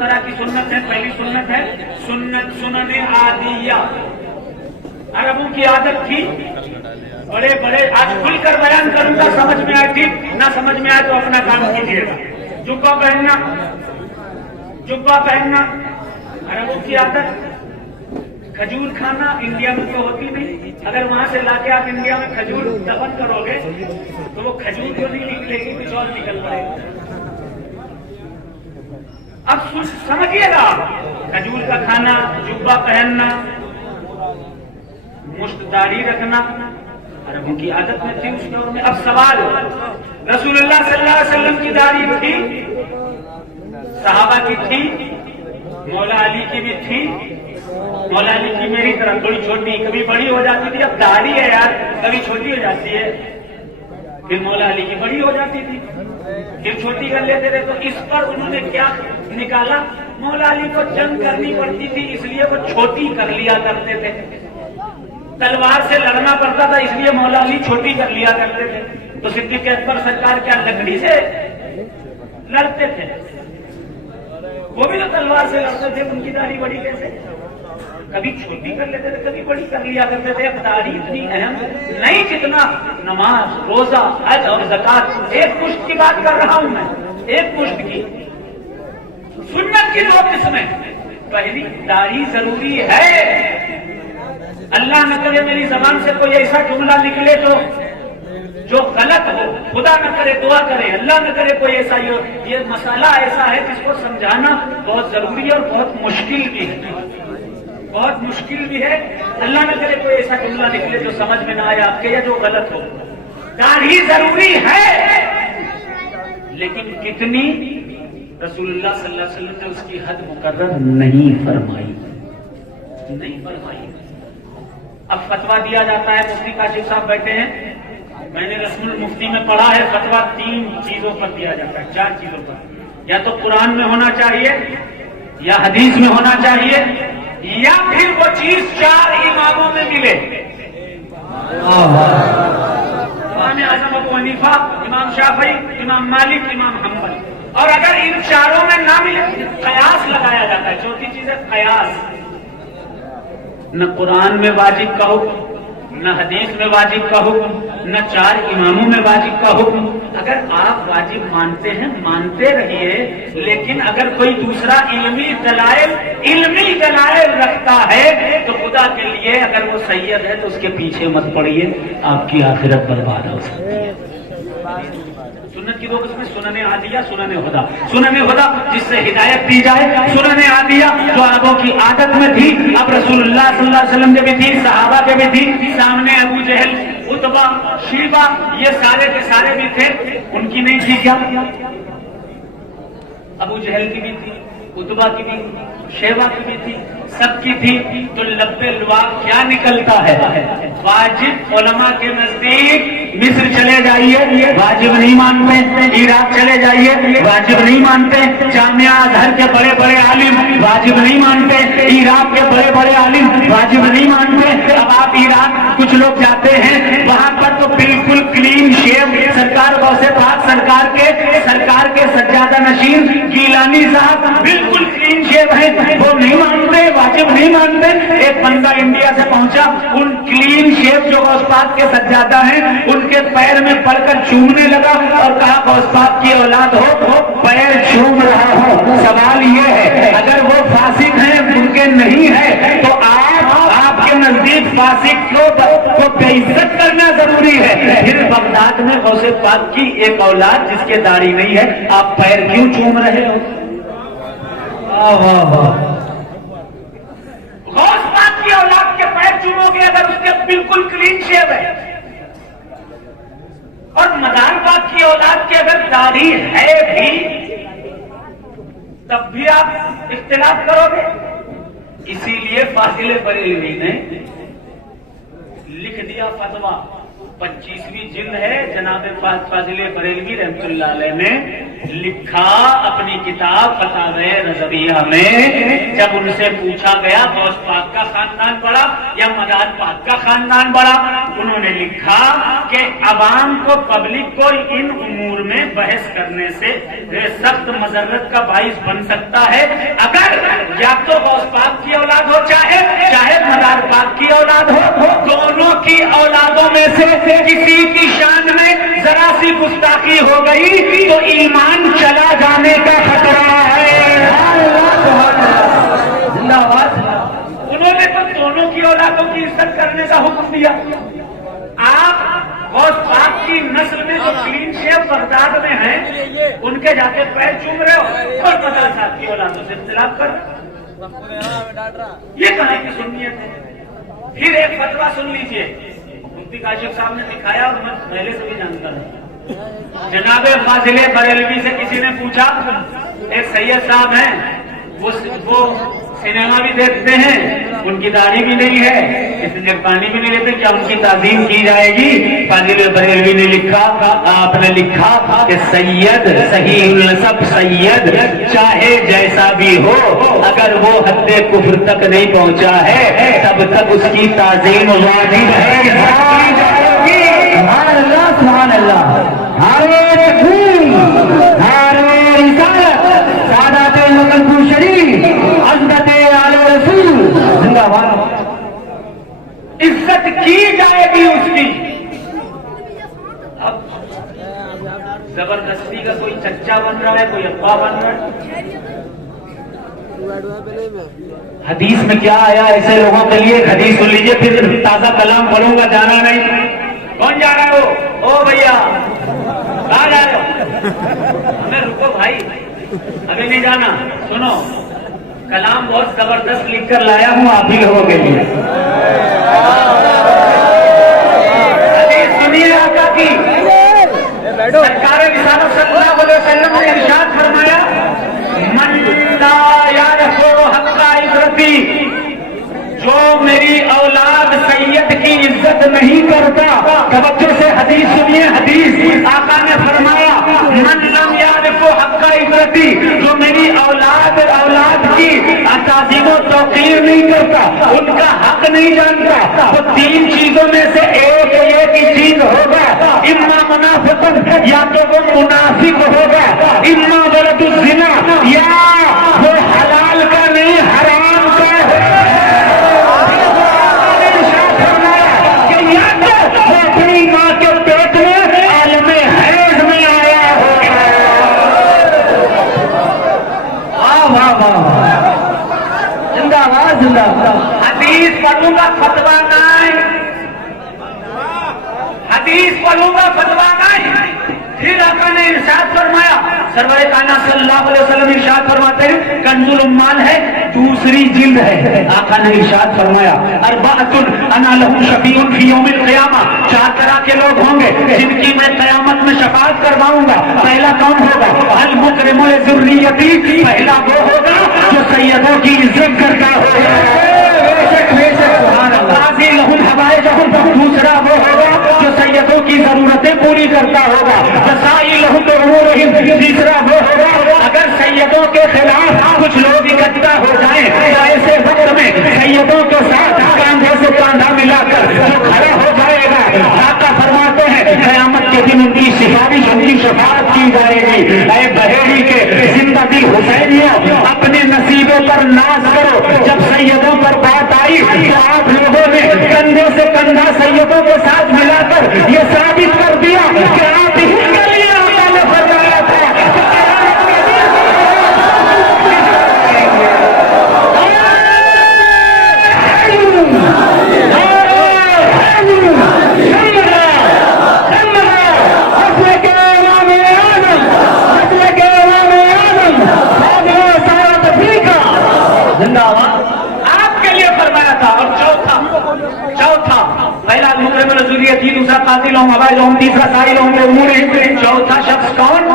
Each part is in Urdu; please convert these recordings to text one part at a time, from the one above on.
طرح کی سنت ہے. پہلی سنت ہے سنت سنن عادیہ. عربوں کی عادت تھی بڑے بڑے، آج کھل کر بیان کروں گا، سمجھ میں آئے ٹھیک، نہ سمجھ میں آئے تو اپنا کام کیجیے گا. جبہ پہننا، جبہ پہننا عربوں کی عادت. کھجور کھانا انڈیا میں تو ہوتی نہیں، اگر وہاں سے لا کے آپ انڈیا میں کھجور دفن کرو گے تو وہ کھجور تو نہیں نکلے گی، کچھ اور نکل پڑے گا. اب سمجھیے گا، کھجور کا کھانا، جبہ پہننا، مشت داڑھی رکھنا عربوں کی عادت میں تھی اس دور میں. اب سوال، رسول اللہ صلی اللہ علیہ وسلم کی داڑھی تھی، صحابہ کی تھی، مولا علی کی بھی تھی. مولا علی کی میری طرح تھوڑی چھوٹی، کبھی بڑی ہو جاتی تھی. اب داڑھی ہے یار، کبھی چھوٹی ہو جاتی ہے. پھر مولا علی کی بڑی ہو جاتی تھی، پھر چھوٹی کر لیتے تھے. تو اس پر انہوں نے کیا نکالا، مولا علی کو جنگ کرنی پڑتی تھی اس لیے وہ چھوٹی کر لیا کرتے تھے. تلوار سے لڑنا پڑتا تھا اس لیے مولا علی چھوٹی کر لیا کرتے تھے. تو صدیق اکبر سرکار کیا لکڑی سے لڑتے تھے؟ وہ بھی تو تلوار سے لڑتے تھے. ان کی داڑھی بڑی کیسے؟ کبھی چھوٹی کر لیتے تھے، کبھی بڑی کر لیا کرتے تھے. اب داڑھی اتنی اہم نہیں جتنا نماز، روزہ، حج اور زکات. ایک مشت کی بات کر رہا ہوں میں، ایک مشت کی. سنت کی دو قسمیں. پہلی، داڑھی ضروری ہے. اللہ نہ کرے میری زبان سے کوئی ایسا جملہ نکلے تو جو غلط ہو، خدا نہ کرے، دعا کرے، اللہ نہ کرے کوئی ایسا. یہ مسئلہ ایسا ہے جس کو سمجھانا بہت ضروری ہے اور بہت مشکل بھی ہے، بہت مشکل بھی ہے. اللہ نہ کرے کوئی ایسا جملہ نکلے جو سمجھ میں نہ آئے آپ کے یا جو غلط ہو. داڑھی ضروری ہے لیکن کتنی؟ رسول اللہ صلی اللہ علیہ وسلم نے اس کی حد مقرر نہیں فرمائی، نہیں فرمائی. اب فتویٰ دیا جاتا ہے، مفتی کاشف صاحب بیٹھے ہیں، میں نے رسم المفتی میں پڑھا ہے، فتویٰ 3 چیزوں پر دیا جاتا ہے، 4 چیزوں پر. یا تو قرآن میں ہونا چاہیے، یا حدیث میں ہونا چاہیے، یا پھر وہ چیز 4 اماموں میں ملے. امام اعظم ابو حنیفہ، امام شافعی، امام مالک، امام حنبل. اور اگر ان 4 میں نہ ملے قیاس لگایا جاتا ہے. چوتھی چیز ہے قیاس. نہ قرآن میں واجب کا حکم، نہ حدیث میں واجب کا حکم، نہ 4 اماموں میں واجب کا حکم. اگر آپ واجب مانتے ہیں مانتے رہیے، لیکن اگر کوئی دوسرا علمی دلائل رکھتا ہے تو خدا کے لیے اگر وہ سید ہے تو اس کے پیچھے مت پڑیے، آپ کی آخرت برباد ہو سکتی ہے. سنت کی 2 قسمیں، سنن عادیہ، سنن ہدیٰ. سنن ہدیٰ جس سے ہدایت دی جائے، سنن عادیہ جو عربوں کی عادت میں تھی. اب رسول اللہ صلی اللہ علیہ وسلم کے بھی تھی، صحابہ کے بھی تھی. سامنے ابو جہل، عتبہ، شیبہ، یہ سارے کے سارے بھی تھے. ان کی نہیں تھی کیا؟ ابو جہل کی بھی تھی، عتبہ کی بھی، شیبہ کی بھی تھی، سب کی تھی. تو لب لباب کیا نکلتا ہے؟ واجب علماء کے نزدیک مصر چلے جائیے واجب نہیں مانتے، عراق چلے جائیے واجب نہیں مانتے، جامعہ ازہر کے بڑے بڑے عالم واجب نہیں مانتے، عراق کے بڑے بڑے عالم واجب نہیں مانتے. اب آپ عراق کچھ لوگ جاتے ہیں، وہاں پر تو بالکل کلین شیو سرکار غوث پاک سرکار کے سجادہ نشین گیلانی صاحب بالکل کلین شیو ہے، وہ نہیں مانتے، واجب نہیں مانتے. ایک بندہ انڈیا سے پہنچا، ان کلین شیو جو غوث پاک کے سجادہ ہیں ان کے پیر میں پڑھ کر چومنے لگا اور کہا غوث پاک کی اولاد ہو، پیر چوم رہا ہو. سوال یہ ہے اگر وہ فاسق ہیں، ان کے نہیں ہے، تو آپ کے نزدیک فاسق کو بے عزت کرنا ضروری ہے. پھر بغداد میں غوث پاک کی ایک اولاد جس کے داڑھی نہیں ہے، آپ پیر کیوں چوم رہے ہو؟ غوث پاک کی اولاد کے پیر چومو گے اگر اس کے بالکل کلین شیو ہے، اور مدار پاک کی اولاد کی اگر داڑھی ہے بھی تب بھی آپ اختلاف کرو گے. اسی لیے فاضل بریلوی نے لکھ دیا فتویٰ 25ویں جلد ہے، جناب فاضل بریلوی رحمۃ اللہ علیہ نے لکھا اپنی کتاب فتاوی رضویہ میں، جب ان سے پوچھا گیا غوث پاک کا خاندان بڑا یا مدار پاک کا خاندان بڑا، انہوں نے لکھا کہ عوام کو، پبلک کو ان امور میں بحث کرنے سے سخت مضرت کا باعث بن سکتا ہے، اگر یا تو غوث پاک کی اولاد ہو چاہے مدار پاک کی اولاد ہو، دونوں کی اولادوں میں سے کسی کی شان میں ذرا سی گستاخی ہو گئی تو ایمان چلا جانے کا خطرہ ہے۔ انہوں نے تو دونوں کی اولادوں کی عزت کرنے کا حکم دیا۔ آپ غوث پاک کی نسل میں جو کلین شیپ بغداد میں ہیں ان کے جا کے پیر چوم رہے ہو اور بدر صاحب کی اولادوں سے اختلاف کر رہے ہو، یہ کہاں کی سنیت ہے؟ پھر ایک فتویٰ سن لیجئے، مفتی کاشف صاحب نے دکھایا اور میں پہلے سے بھی جانتا ہوں۔ جناب فاضل بریلوی سے کسی نے پوچھا، ایک سید صاحب ہیں وہ سنیما بھی دیکھتے ہیں، ان کی داڑھی بھی نہیں ہے، اس نے پانی بھی نہیں لیتے، کیا ان کی تعظیم کی جائے گی؟ فاضل بریلوی نے لکھا، آپ نے لکھا کہ سید صحیح النسب سید چاہے جیسا بھی ہو، اگر وہ حد کفر تک نہیں پہنچا ہے تب تک اس کی تعظیم واجب ہے۔ سبحان اللہ، سبحان اللہ۔ ہارے تکبیر، ہارے رسالت، سعادت مقدم شریف، عظمت آل رسول زندہ باد۔ عزت کی جائے گی اس کی۔ اب زبردستی کا کوئی چچا بن رہا ہے، کوئی ابا بن رہا ہے۔ حدیث میں کیا آیا ایسے لوگوں کے لیے؟ حدیث سن لیجیے، پھر تازہ کلام پڑھوں گا، جانا نہیں۔ کون جا رہا ہو؟ او بھیا کہاں جا رہے ہو؟ میں رکو بھائی، ابھی نہیں جانا، سنو کلام بہت زبردست لکھ کر لایا ہوں آپ ہی لوگوں کے لیے۔ حدیث سنیے آقا کی، سرکار رسالت صلی اللہ علیہ وسلم نے ارشاد فرمایا، من لا یعرف حق عزتی، جو میری اولاد سید کی عزت نہیں کرتا، توجہ سے حدیث سنیے، حدیث آقا نے فرمایا من لم یعرف حق عزتی، جو میری اولاد کی تعظیم و توقیر نہیں کرتا، ان کا حق نہیں جانتا، وہ تین چیزوں میں سے ایک ہی چیز ہوگا، اما منافق، یا تو وہ منافق ہوگا، اما ولد الزنا، یا وہ حلال کا نہیں حرام کا ہوگا، اپنی ماں کے پیٹ میں عالم حیض میں آیا ہوگا۔ واہ واہ واہ، زندہ باد زندہ باد۔ حدیث پڑھوں گا فتویٰ نہیں، حدیث پڑھوں گا فتویٰ نہیں۔ پھر آقا نے ارشاد فرمایا، سرور کائنات صلی اللہ علیہ وسلم ارشاد فرماتے ہیں، کنز الاموال ہے، دوسری جلد ہے، آقا نے ارشاد فرمایا اربعۃ انا لهم شفیع فی یوم القیامہ، 4 طرح کے لوگ ہوں گے جن کی میں قیامت میں شفاعت کرواؤں گا۔ پہلا کون ہوگا؟ المکرم لذریتی، پہلا وہ ہوگا جو سیدوں کی عزت کرتا ہوگا، قاضی لهم حوائجہم، دوسرا وہ ہوگا جو سیدوں کی ضرورتیں پوری کرتا ہوگا، سائی لهم بامورہم، تیسرا وہ ہوگا اگر سیدوں کے خلاف کچھ لوگ اکٹھا ہو جائیں تو ایسے وقت میں سیدوں کے ساتھ کاندھے سے کاندھا ملا کر جو کھڑا ہو جائے گا، آقا فرماتے ہیں قیامت کے دن ان کی سفارش، ان کی شفاعت کی جائے گی۔ اے بحیری کے زندہ دل حسینیوں، اپنے نصیبوں پر ناز کرو۔ جب سیدوں پر بات آئی تو آپ لوگوں نے کندھے سے کندھا سیدوں کے ساتھ ملا کر یہ ثابت کر دیا کہ آپ ہی کے لیے آقا نے فرمایا تھا۔ آپ کے لیے فرمایا تھا۔ اور چوتھا پہلا مکرم الذریتی، دوسرا قاتل ہوں حوائج ہوں، تیسرا سائل ہوں بامورہم، چوتھا شخص کون؟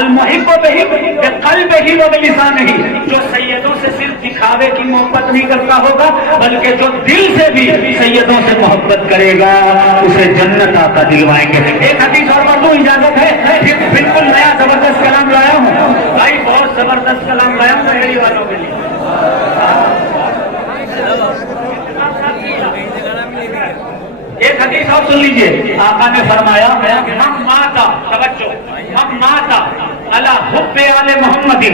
المحب بہ بقلبہ و بلسانہ، جو سیدوں سے صرف دکھا دکھاوے کی محبت نہیں کرتا ہوگا، بلکہ جو دل سے بھی سیدوں سے محبت کرے گا اسے جنت آقا دلوائیں گے۔ ایک حدیث اور پڑھ دوں، اجازت ہے؟ پھر بالکل نیا زبردست کلام لایا ہوں بھائی، بہت زبردست کلام لایا ہوں میری والوں کے لیے۔ ایک حدیث اور سن لیجئے، آقا نے فرمایا من ماتا، توجہ، من ماتا علی حب آل محمد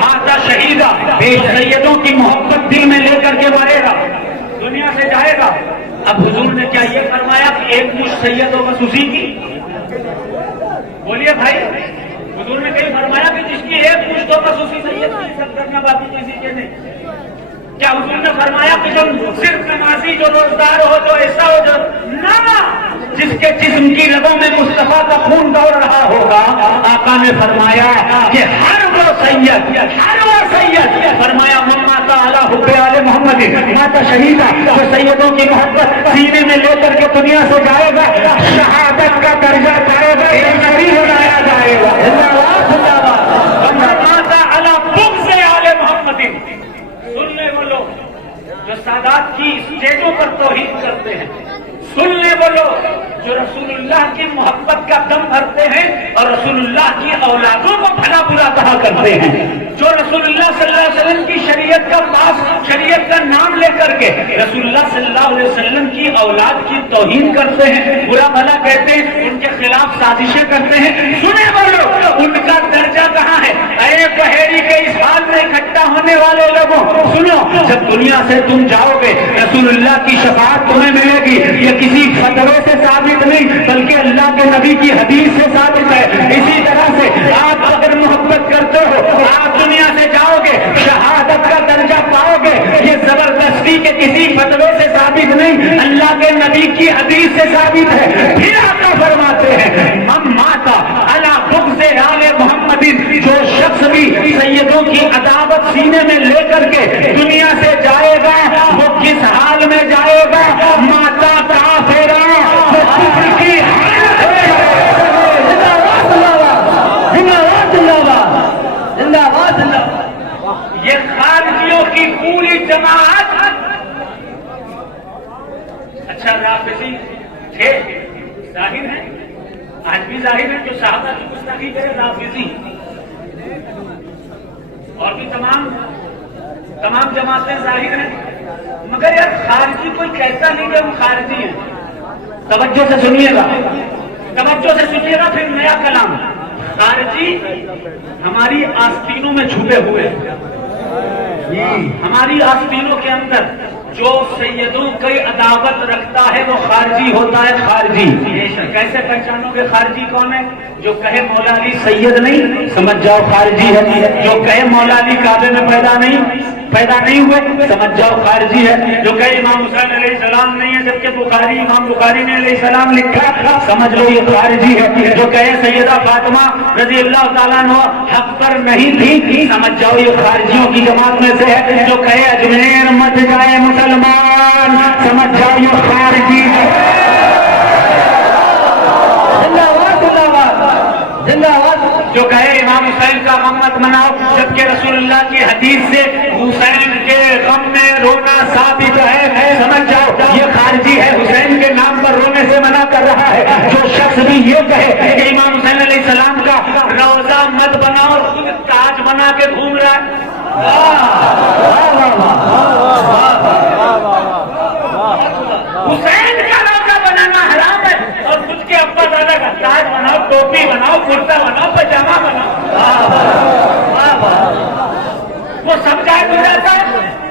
ماتا شہیدہ، بے سیدوں کی محبت دل میں لے کر کے مرے گا، دنیا سے جائے گا۔ اب حضور نے کیا یہ فرمایا کہ ایک مشت سید ہو بس اسی کی؟ بولیے بھائی، حضور نے کہیں فرمایا کہ جس کی ایک مشت ہو بس اسی سید کی عزت کرنا، باقی کسی کے نہیں؟ کیا حضور نے فرمایا کہ جو صرف نمازی جو روزدار ہو جو ایسا ہو جو نہ، جس کے جسم کی رگوں میں مصطفیٰ کا خون دوڑ رہا ہوگا؟ آقا نے فرمایا کہ ہر وہ سید فرمایا من ماتا علی حب آل محمد ماتا شہیدہ، جو سیدوں کی محبت سینے میں لے کر کے دنیا سے جائے گا، شہادت کا درجہ پائے گا، نبی بنایا جائے گا۔ من ماتا علی بغض آل محمد، سن لے وہ لوگ جو سادات کی اسٹیجوں پر توہین کرتے ہیں، سن لے وہ لوگ جو رسول اللہ کی محبت کا دم بھرتے ہیں اور رسول اللہ کی اولادوں کو بھلا برا کہا کرتے ہیں، جو رسول اللہ صلی اللہ علیہ وسلم کی شریعت کا نام لے کر کے رسول اللہ صلی اللہ علیہ وسلم کی اولاد کی توہین کرتے ہیں، برا بھلا کہتے ہیں، ان کے خلاف سازشیں کرتے ہیں، سنے وہ لوگ ان کا درجہ کہاں ہے؟ اے بحیری کے اس حال میں اکٹھا ہونے والے لوگوں سنو، جب دنیا سے تم جاؤ گے رسول اللہ کی شفاعت تمہیں ملے گی، یہ کسی فتوے سے ثابت نہیں بلکہ اللہ کے نبی کی حدیث سے ثابت ہے۔ اسی طرح سے آپ اگر محبت کرتے ہو آپ دنیا سے جاؤ گے شہادت کا درجہ پاؤ گے، یہ زبردستی کے کسی فتوے سے ثابت نہیں، اللہ کے نبی کی حدیث سے ثابت ہے۔ پھر آقا فرماتے ہیں من ماتا علی بغض آل محمد، جو شخص بھی سیدوں کی عداوت سینے میں لے کر کے دنیا سے جائے گا وہ کس حال میں جائے گا؟ ماتا کافرہ، وہ کفر کی حالت میں زندہ باد، یہ خارجیوں کی پوری جماعت۔ اچھا رافضی تھے، ظاہر ہے آج بھی ظاہر ہے، جو صحابہ کی گستاخی کرے رافضی، اور بھی تمام جماعتیں ظاہر ہیں، مگر یار خارجی کوئی کہتا نہیں کہ ہم خارجی ہیں۔ توجہ سے سنیے گا پھر نیا کلام۔ خارجی ہماری آستینوں میں چھپے ہوئے، ہماری آستینوں کے اندر جو سیدوں کی عداوت رکھتا ہے وہ خارجی ہوتا ہے۔ خارجی کیسے پہچانو گے خارجی کون ہے؟ جو کہے مولا علی سید نہیں، سمجھ جاؤ خارجی ہے۔ جو کہے مولا علی کعبے میں پیدا نہیں ہوئے، سمجھ جاؤ خارجی ہے۔ جو کہے امام حسین علیہ السلام نہیں ہے جبکہ امام بخاری نے علیہ السلام لکھا، سمجھ لو یہ خارجی ہے۔ جو کہے سیدہ فاطمہ رضی اللہ تعالیٰ عنہ حق پر نہیں تھی، سمجھ جاؤ یہ خارجیوں کی جماعت میں سے ہے۔ جو کہے اجمیر مت جائے مسلمان، سمجھ جاؤ یہ خارجی ہے۔ جو کہے امام حسین کا غم مت مناؤ جبکہ رسول اللہ کی حدیث سے حسین کے غم میں رونا ثابت ہے، سمجھ جاؤ یہ خارجی ہے، حسین کے نام پر رونے سے منع کر رہا ہے۔ جو شخص بھی یہ کہے کہ امام حسین علیہ السلام کا روزہ مت بناؤ اور خود تاج بنا کے گھوم رہا ہے، حسین کا روزہ بنانا حرام ہے اور خود کے ابا دادا کا تاج بناؤ، ٹوپی بناؤ، کرتا بناؤ، پاجامہ بناؤ، وہ سب جائز ہو جاتا ہے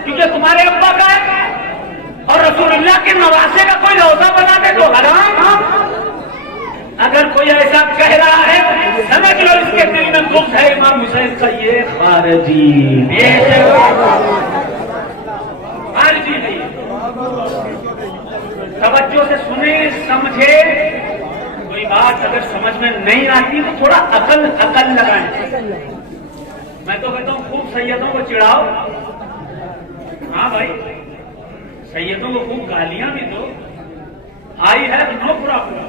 کیونکہ تمہارے ابا کا ہے، اور رسول اللہ کے نواسے کا کوئی روزہ بنا دے تو حرام۔ اگر کوئی ایسا کہہ رہا ہے سمجھ لو اس کے دل میں بغض ہے امام حسین کا، یہ خارجی ہے۔ توجہ سے سنیں سمجھے، کوئی بات اگر سمجھ میں نہیں آتی تو تھوڑا عقل لگائیں۔ میں تو کہتا ہوں خوب سیدوں کو چڑھاؤ، ہاں بھائی سیدوں کو خوب گالیاں بھی دو، آئی ہے نو پرابلم،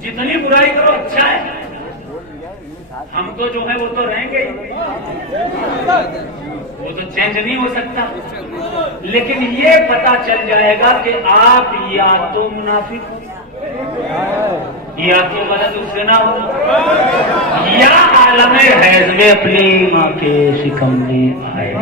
جتنی برائی کرو اچھا ہے، ہم تو جو ہے وہ تو رہیں گے، وہ تو چینج نہیں ہو سکتا، لیکن یہ پتا چل جائے گا کہ آپ یا تو منافق ہو، یا تو غلط اس سے نہ ہو، یا عالم حیض میں اپنی ماں کے شکم میں آئے.